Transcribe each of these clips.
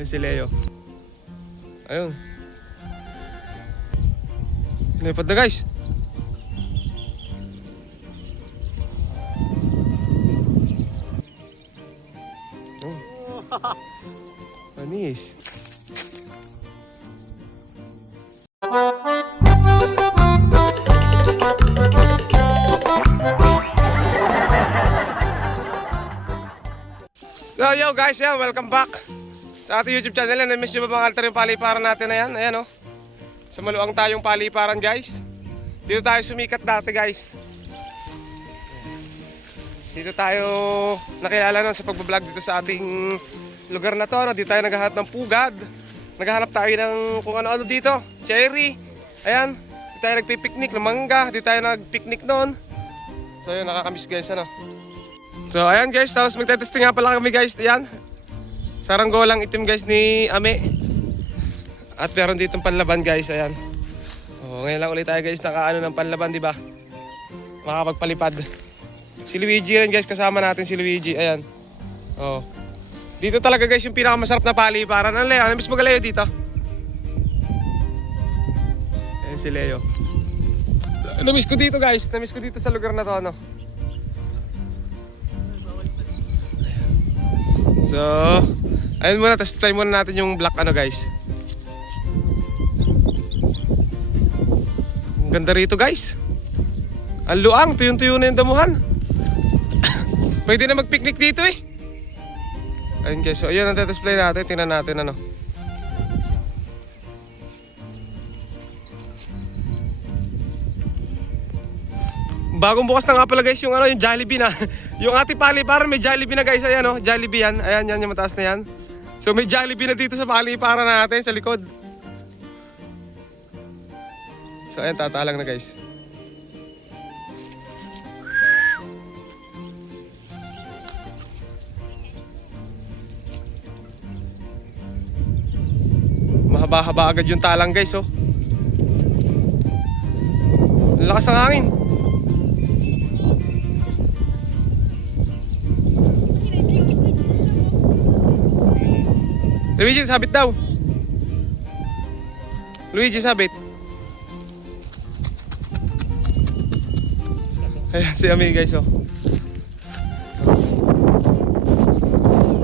Ayun si Leo. Ayun. Lipad na guys. Panis. So yo guys, welcome back sa ating YouTube channel. Na-miss nyo ba mga altar yung paliparan natin na yan? Ayan o. Sa maluang tayong paliparan guys. Dito tayo sumikat dati guys. Dito tayo nakilala nun sa pagbablog dito sa ating lugar na to. Dito tayo naghahanap ng pugad. Naghahanap tayo ng kung ano-ano dito. Cherry. Ayan. Dito tayo nagpipiknik ng mangga. Dito tayo nagpiknik noon. So yun, nakakamiss guys ano. So ayan guys, tapos magte-testing nga pala kami guys. Ayan. Saranggolang itim guys ni Ame. At meron ditong panlaban guys. Ayan. Oh, ngayon lang ulit tayo guys nakaano ng panlaban, di ba? Makapagpalipad. Si Luigi rin guys, kasama natin si Luigi. Ayan. Oh. Dito talaga guys yung pinakamasarap na paliparan. Ano Leo? Namiss mo ka Leo dito? Ayan si Leo. Namiss ko dito guys. Namiss ko dito sa lugar na to ano. So, ayun muna, test try muna natin yung black ano guys. Ang ganda rito guys. Ang luang, tuyong-tuyo na yung damuhan. Pwede na mag-picnic dito eh. Ayun guys, so ayun ang test play natin. Tingnan natin ano. Bagong bukas na nga pala guys yung ano, yung Jollibee na. Yung ating paliparan may Jollibee na guys, ayan oh, Jollibee yan. Ayan yan yung mataas na yan. So may Jollibee na dito sa paliparan natin sa likod. So ayan, tatalang na guys. Mahaba-haba agad yung talang guys oh. Lakas ang hangin. Luigi, sabit daw. Luigi, sabit. Ayan si Ami guys oh.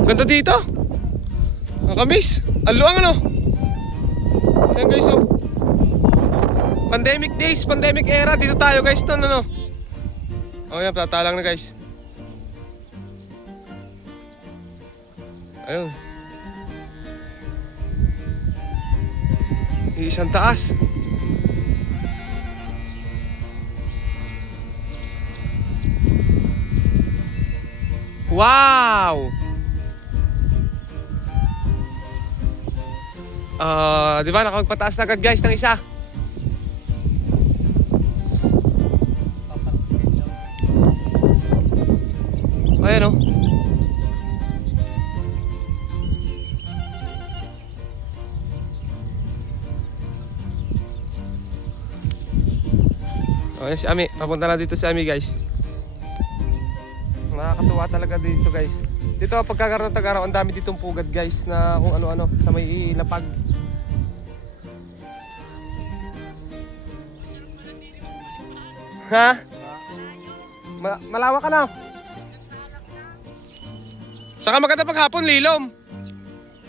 Ganda dito. Ang kamis. Ang luang ano. Ayan guys oh. Pandemic days, pandemic era. Dito tayo guys to ano. Oh yan, tatalang na guys. Ayun. Isang taas. Wow! Di ba nakapagpataas na agad guys ng isa? Ayan oh. Ayan si Ami, papunta na dito si Ami guys. Nakakatuwa talaga dito guys. Dito pagkakaroon ng tag-araw, ang dami ditong pugad guys na kung ano-ano sa may lapag. Ha? Malawak ka na. Saka maganda paghapon, lilom.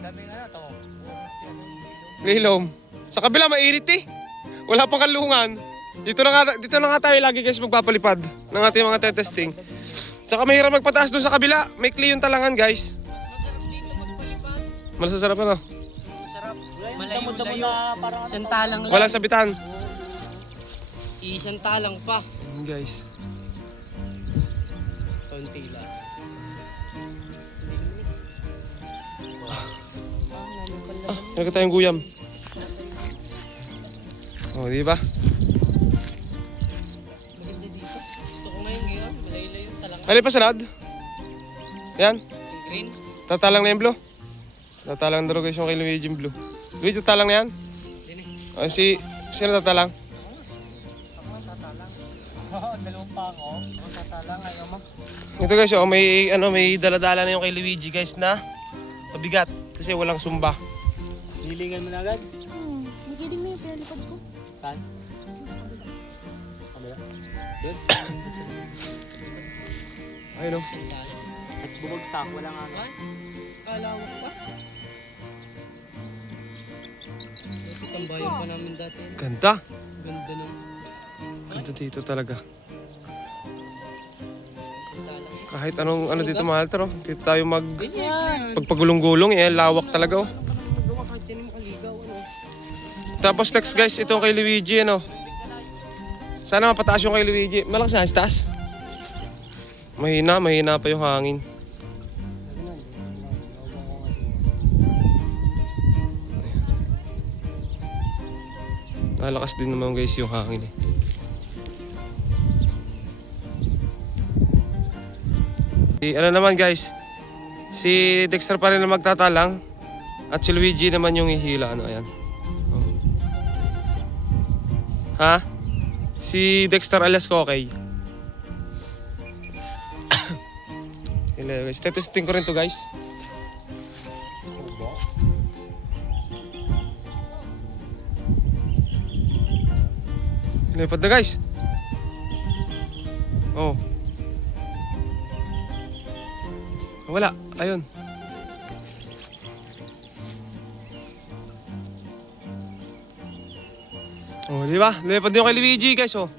Dami nga na to. Lilom. Sa kabila mainit eh. Wala pang kalungan. Dito na nga tayo lagi guys magpapalipad ng ating mga testing. Tsaka mahirap magpataas doon sa kabila. May clear yung talangan guys. Masarap dito magpalipad. Masasarap ano? Masarap. Malayo-layo. Isang talang lang. Walang sabitan. Isang talang pa. Ayun guys. Konti lang. Nagka tayong guyam. Oh, di ba? Maganda dito. Gusto ko ngayon. Malayo-layo yung talangan. Ano pa sunod? Yan. Yung green. Tatalang na yung blue. Tatalang na rin guys yung kay Luigi yung blue. Luigi, tatalang na yan? Din eh. Oh, sino tatalang? Ako nga tatalang. Oo, dalawang pa ako. Ako tatalang. Ayaw mo. Ito guys, oh, may dala-dala na yung kay Luigi guys na Mabigat kasi walang sumba. Hilingan mo na agad. Nagiling mo yung pinalipad ko. Saan? Kabila. Doon. Ayun o. At bumagsak, walang ano. Kalawak pa. Ito tambayan pa namin dati. Ganda. Ganda nun. Ganda dito talaga. Isang talang. Kahit anong ano dito mahal taro. Dito tayo Ganyan. pagpagulong-gulong eh. Lawak talaga oh. Magawa kahit yan yung makaligaw. Ano? Tapos next guys, ito kay Luigi ano. Sana mapataas yung kay Luigi. Malakas na, taas. Mahina pa yung hangin. Nalakas din naman guys yung hangin eh. Ano naman guys, si Dexter pa rin na magtatalang at si Luigi naman yung ihila. Ano, ayan. Oh. Ha? Si Dexter alias Kokey. Hello guys, testing ko rin to guys. Lipad na guys. Oh. Wala, ayun. Oh, di ba? Lipad din yung kay Luigi guys, oh.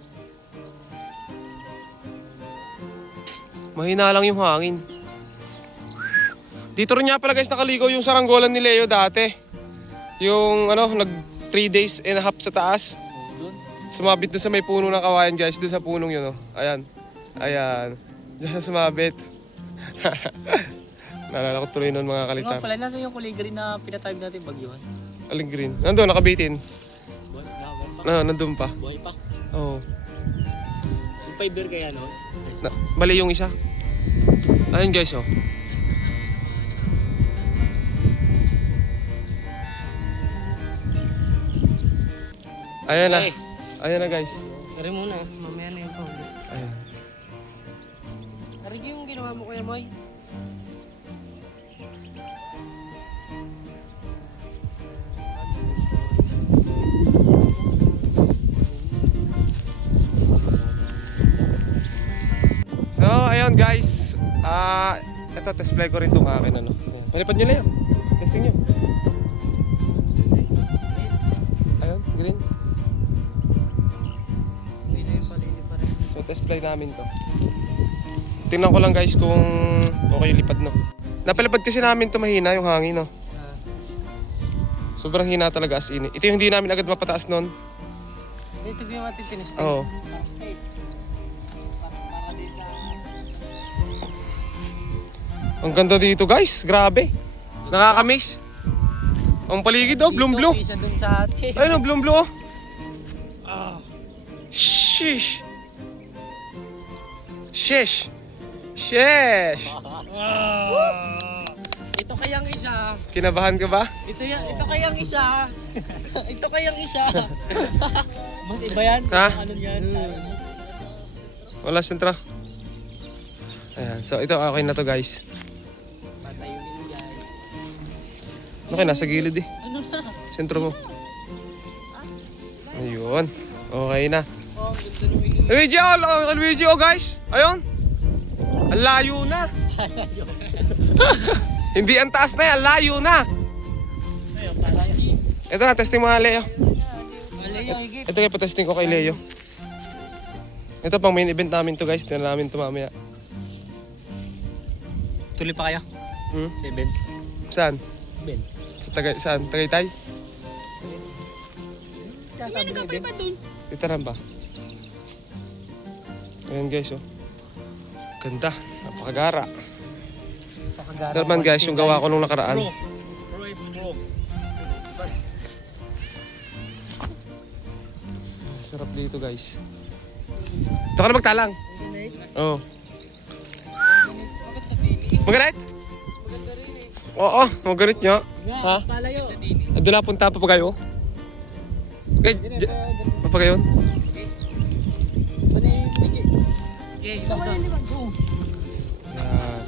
Mahina lang yung hangin. Dito rin nga pala guys nakaligaw yung saranggolan ni Leo dati. Yung ano, nag 3 days and a half sa taas. Doon. Sumabit doon sa may puno ng kawayan guys, doon sa punong yun oh. Ayan. Ayan. Diyan sumabit. Naalala ko tuloy noon mga Nga kalitan. pala, nasa yung kulay green na pinatawag natin bagyuhan. Aling green. Nandun, nakabitin. Nandun pa. Buhay pa. Oo. Yung fiber kaya no? Bali yung isa. Ayun guys oh. Ayan na. Okay. Ayan na guys. Kari muna, mamaya na yung paulit. Ayan. Kari yung ginawa mo kuya Moy. So, ayun guys. Ito, test play ko rin itong akin ano. Ayan. Palipad nyo na yun. Testing nyo. Ayun, green. Hindi na yung palili pa rin. So, test play namin to. Tingnan ko lang guys kung okay lipad no. Napalipad kasi namin to mahina yung hangin no. Sobrang hina talaga as in. Ito yung hindi namin agad mapataas nun. Ito yung ating tinisting. Oo. Ang ganda dito guys, grabe. Nakakamiss. Ang paligid oh, blue. Isa dun sa atin. Ayun oh, blue oh. Sheesh. Sheesh. Sheesh. Ito kayang isa. Kinabahan ka ba? Ito kayang isa. Ito kayang isa. Mas iba yan. Ha? Ano yan? Wala sentra. Ayan, so ito okay na to guys. Patayunin yan. Okay, nasa gilid eh. Ano na? Sentro mo. Ayun. Okay na. Oh, ganda nung Luigi oh guys. Ayun. Ang layo na. Hindi ang taas na yan, ang layo na. Ayun, parang Ito na, testing mga Leo. mali yung higit. Ito kayo pa-testing ko kay Leo. Ito pang main event namin to guys. Tingnan namin to mamaya. Tuloy pa kaya? 7. Saan? Ben. Saan? Tagaytay? Kaya sabi na Ben. Dito rin ba? Ayan guys oh. Ganda. Napakagara. Ito naman guys, yung gawa ko nung nakaraan. Pro. Sarap dito guys. Ito ka na magtalang. Oo. Magalit? Maganda rin eh. Oo, magalit nyo. Ha? Palayo. Doon na punta pa kayo? Papagayon? Ano yung piki? Okay, isa doon. Yan.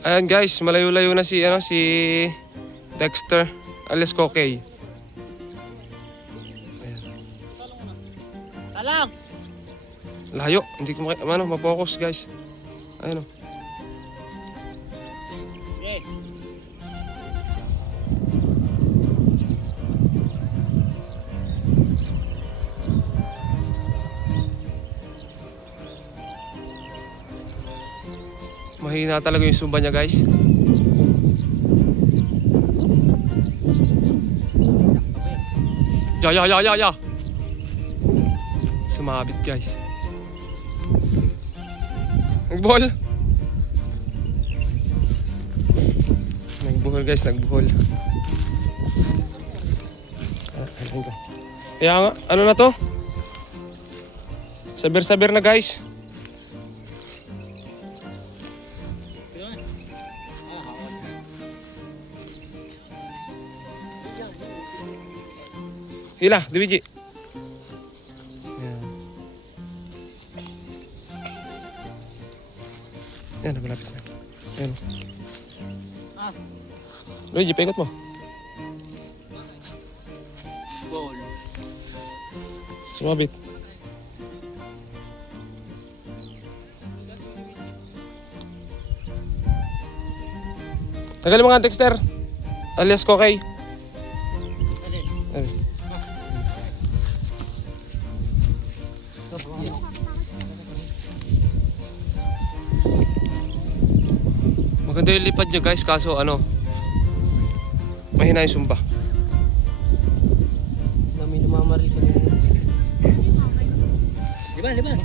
Ayan guys, malayo-layo na si Dexter alias Kokey. Talang! Layo, hindi ko ma-focus guys. Ayun o. Okay. Mahina talaga yung sumba niya guys. Ya. Sumabit guys. Nagbuhol. Nagbuhol guys, nagbuhol. Ayun ko. Kaya nga, ano na to? Saber-saber na guys. Hila, Luigi. Yan. Yan, malapit na. Yan. Luigi, paikot mo. Ball. Sumabit. Tagalin mo nga, Dexter. Alias Kokey. Ay. Maganda yung lipad nyo guys, kaso mahina yung sumba. Dami namamaril ko na. Liban.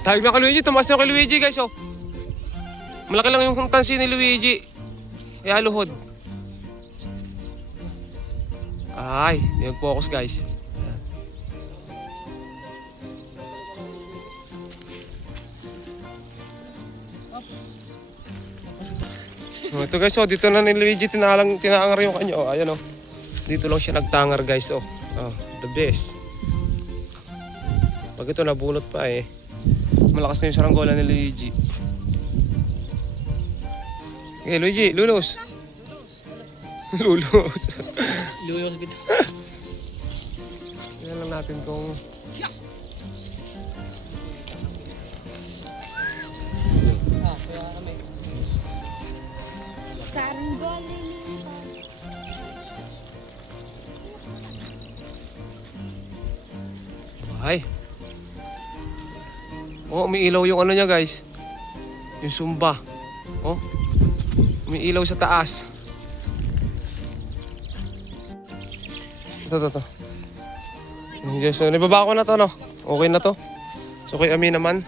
Tawag na kay Luigi, tumaas na kay Luigi guys oh. Malaki lang yung tansi ni Luigi. Kaya luhod. Ay, hindi mag-focus guys. Oh, ito guys, dito na ni Luigi tinaangar yung kanya. Oh, ayan oh. Dito lang siya nagtangar guys oh. Oh, the best. Pag ito nabunot pa malakas na yung saranggola ni Luigi. Okay, Luigi, lulos. Lulos. Luyos bito. Tingnan lang natin kung Kaya kami. Saranggola. ay. Oh, umiilaw yung niya guys. Yung sumba. Oh. Umiilaw sa taas. Ito. Yes, so, nababa ko na to, no? Okay na to. So, kay Ami naman,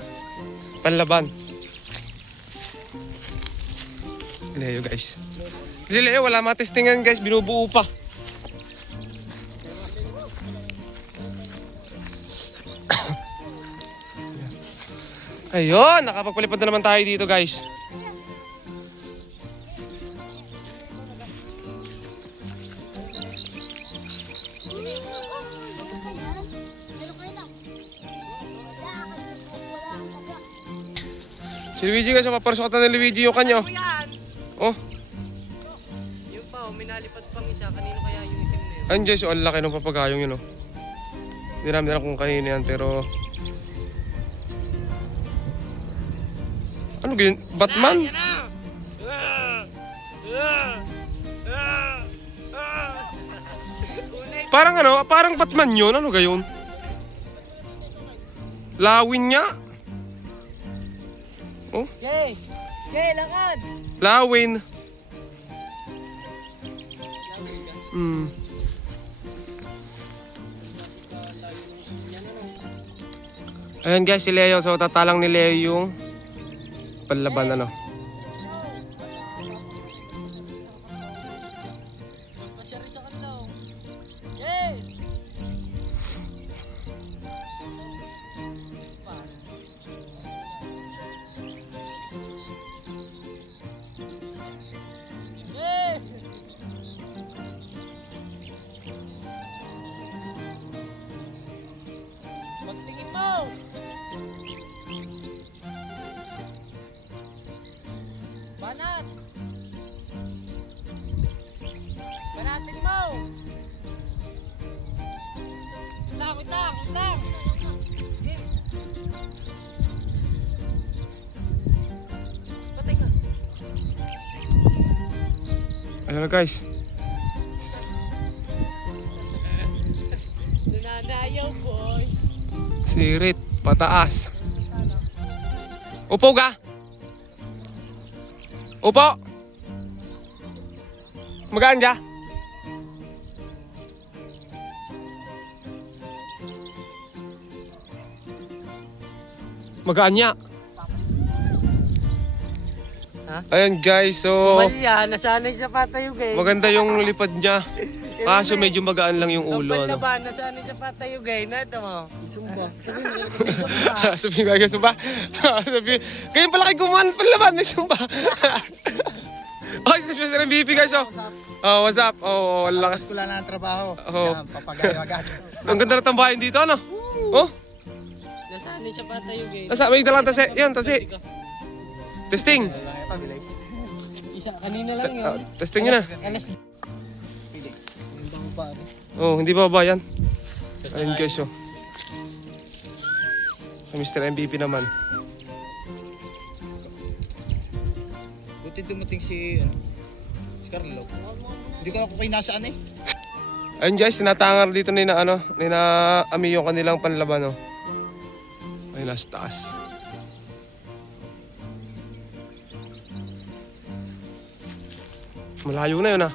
panlaban. Leo, guys. Si Leo, wala matestingan, guys. Binubuo pa. Ayun, nakapagpalipad na naman tayo dito, guys. Si Luigi guys, paparsukan na ni Luigi yung kanya. Oh. Yung pa, minalipad pang isa. Kanino kaya yung itim na yun? Ayun guys, ang laki ng papagayong yun oh. Hindi namin alam kung kanino yan, pero... Ano ganyan? Batman? Parang parang Batman yun. Ano gayon? Lawin niya. Oh, Jay, lakad! lawin. Ayan guys, si Leo. So tatalang ni Leo yung panlaban Masyari sa kanila. Jay! Magtingin mo! Ayan na guys. Nananayaw, boy. Sirit, pataas. Upo ka. Upo. Magaan ka? Magaan niya. Ha? Ayan guys, so Malya, nasanay sa patayo gay. maganda yung lipad niya. Kaso medyo magaan lang yung ulo. Ano? Ba, nasanay sa patayo gay. Na ito mo. Isumba. Sabi nga guys, ba? Sabi, ganyan pala kayo gumawa palaban, may sumba. Oh, si Mr. MVP guys, oh. Oh, what's up? Oh, lakas. Ko lang ng trabaho. Oh. Papagayo agad. Ang ganda na tambahin dito, ano? Oh, Nasanay sa patayo gay. nasa, may dalang tase. Yan, tase. Testing. Isa, kanina lang yun. Testing nyo na. Alas. Yung bang pa. Oh, hindi ba ba yan? Sasakay. Ayun guys, oh. Sa Mr. MVP naman. Buti dumating si Carlo. Hindi ko ako kayo nasaan eh. Ayun guys, tinatangar dito ni na Ami yung kanilang panlaban, oh. Ay, nasa taas. Malayo na yun, ah.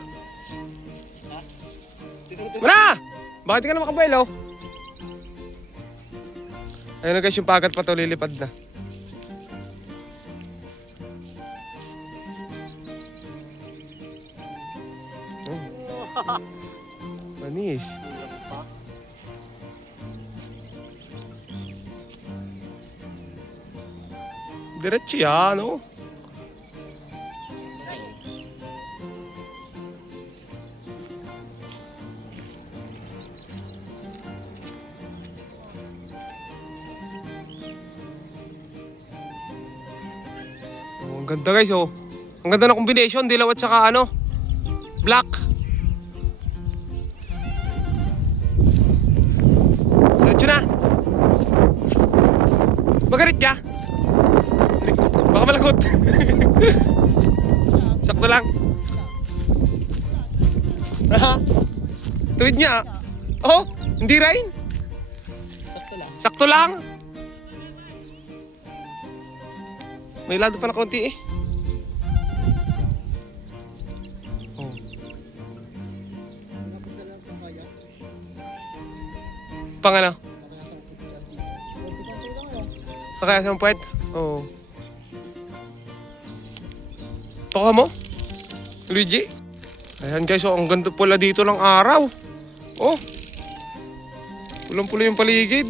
Mana! Bakit di ka na makabuelo? Ayun na guys, yung pagat pa to, lilipad na. Oh. Manis. Diretso yan, oh. Oh, ang ganda guys, oh. Ang ganda ng combination, dilaw at saka ano, black. Diretso na. Magalit ka? Baka malagot. Sakto lang. Tuwid niya. Oh, hindi rin. Sakto lang. Sakto lang. May lado pa na konti eh. Oh. Pang ano? Kaya sa puwet? Oo. Paka mo? Luigi? Ayan guys, oh, ang ganda pala dito ng araw. Oh. Pulang-pula yung paligid.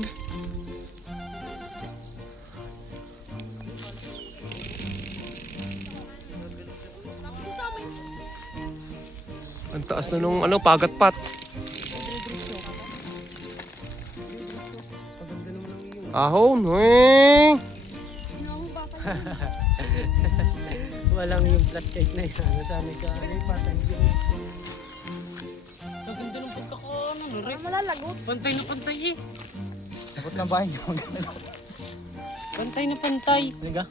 Ang taas na nung ano, pagat-pat. Ahon, weng! Walang yung flashlight na yan. Nasanay ka. Ano yung patayo gay. Ang ganda ng pagkakaano. Malalagot. Pantay na pantay eh. Takot na bahay niyo. Pantay na pantay. Talaga?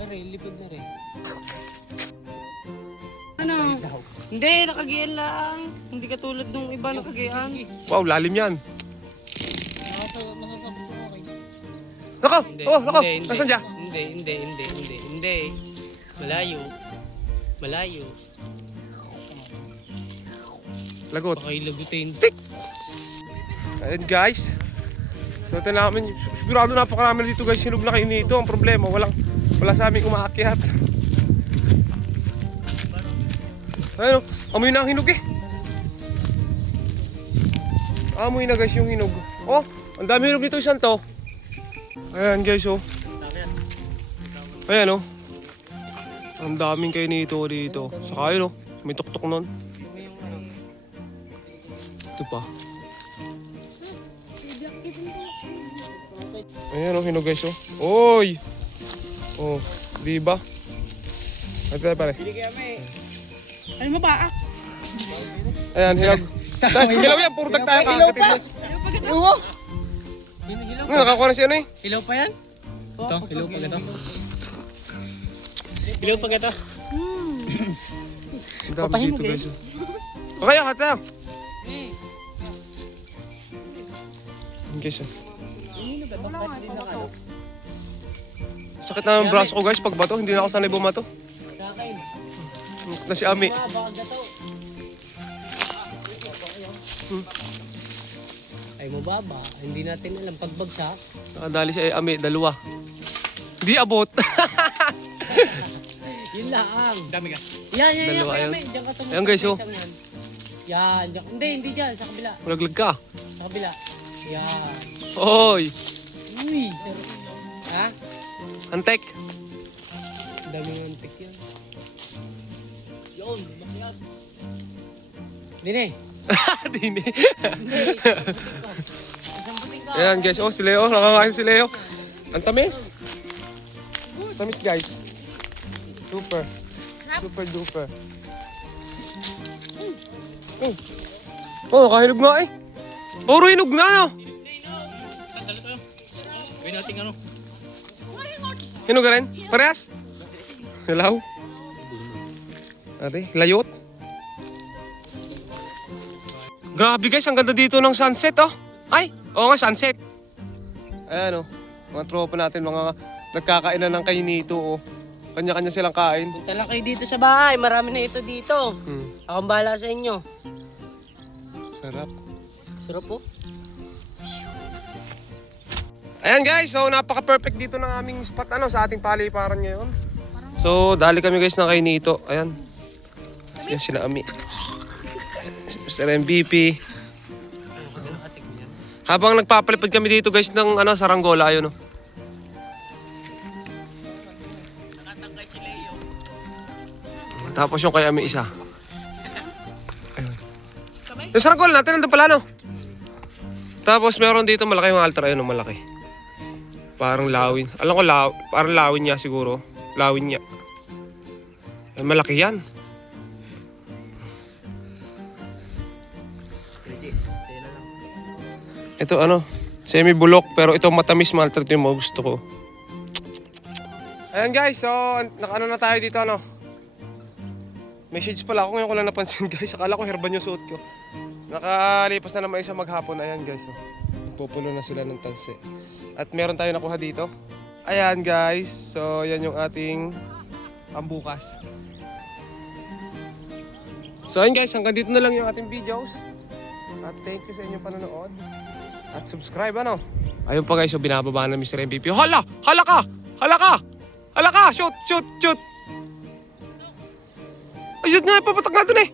Pero lipad na rin. Ano? Hindi, nakagian lang. Hindi katulad nung iba nakagian. Wow, lalim yan. Masasabot ko okay. Nako! Oh, nako! Nasaan dyan? Hindi. Malayo. Malayo. Lagot. Baka ilagutin. Ayan guys. So ito namin, sigurado napakarami na dito guys, hinog na kayo nito. Ang problema, wala sa aming umaakyat. Ayun, amoy na ang hinog eh. Amoy na guys yung hinog. Oh, ang dami hinog dito isang to. Ayan guys, oh. Ayan, oh. Ang daming kayo nito dito. Saka yun, oh. May tuktok nun. Ito pa. Ayan, oh, hinog guys, oh. Oy! Oh, di ba? Ito tayo pare. Ay, maba. Ayan, hinog. Hilaw yan, puro tag tayo kakatid mo. Oo! Hilaw. Nakakuha na siya na eh. Hilaw pa yan? Ito, hilaw pa ito. Hilaw pa ito. Ang dami Papahinog dito eh. guys. Okay, kat lang. Eh, Ayan, guys. Wala nga, ipakato. Sakit na ang braso ko guys pag bato. Hindi na ako sanay bumato. sa akin. Na si Ami. Baka gato. Ay mababa. Hindi natin alam pagbagsak. Nakadali siya Ami, dalawa. Hindi abot. Yun lang. Dami ka. Yan, Dalawa yan. yun. Diyan ka tumutulog Ayan, guys, sa oh. isang yan. Yan, diyan. Hindi dyan. Sa kabila. Malaglag ka. Sa kabila. Yan. Hoy! Uy. Ha? Antek. Ang daming antik yan. Yun. Makiyak. Dine. Dini. Hindi. Isang buting ka. Ayan guys, oh si Leo. Nakakain si Leo. Ang tamis. Tamis guys. Super. Super duper. Oh, nakahinog nga eh. Puro hinog na. Gawin natin ano. Hinog ka rin? Parehas? Hello? Are, layot. Grabe guys, ang ganda dito ng sunset oh. Ay, oo nga sunset. Ayan oh, mga tropa natin, mga nagkakainan ng kainito oh. Kanya-kanya silang kain. Punta lang kayo dito sa bahay. Marami na ito dito. Hmm, Akong bahala sa inyo. sarap. Sarap po. Ayan guys, so napaka-perfect dito ng aming spot ano sa ating paliparan ngayon. So, dali kami guys ng kainito. Ayan. Yan sila Ami. Mr. MVP. Habang nagpapalipad kami dito guys ng ano, saranggola ayun oh. Tapos yung kay Ami isa. Ayun. Yung saranggola natin nandun pala no. Tapos meron dito malaki yung altar ayun oh, malaki. Parang lawin. Alam ko parang lawin niya siguro. Lawin niya. Ay, malaki yan. Ito ano, semi-bulok pero ito matamis malter ito yung mga gusto ko. Ayan guys, so nakaano na tayo dito ano. Message pala ako ngayon ko lang napansin guys. Akala ko herban yung suot ko. Nakalipas na naman isa maghapon. Ayan guys, so. Pupulo na sila ng tansi. At meron tayo nakuha dito. Ayan guys, so yan yung ating pambukas. So ayun guys, hanggang dito na lang yung ating videos. At thank you sa inyong panonood. At subscribe ano. Ayun pa guys, so binababa na Mr. MVP. Hala! Hala ka! Hala ka! Hala ka! Shoot! Shoot! Shoot! Ayun nga, papatak na dun eh!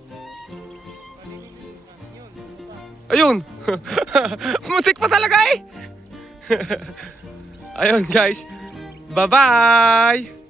Ayun! Musik pa talaga eh! Ayun guys, bye-bye!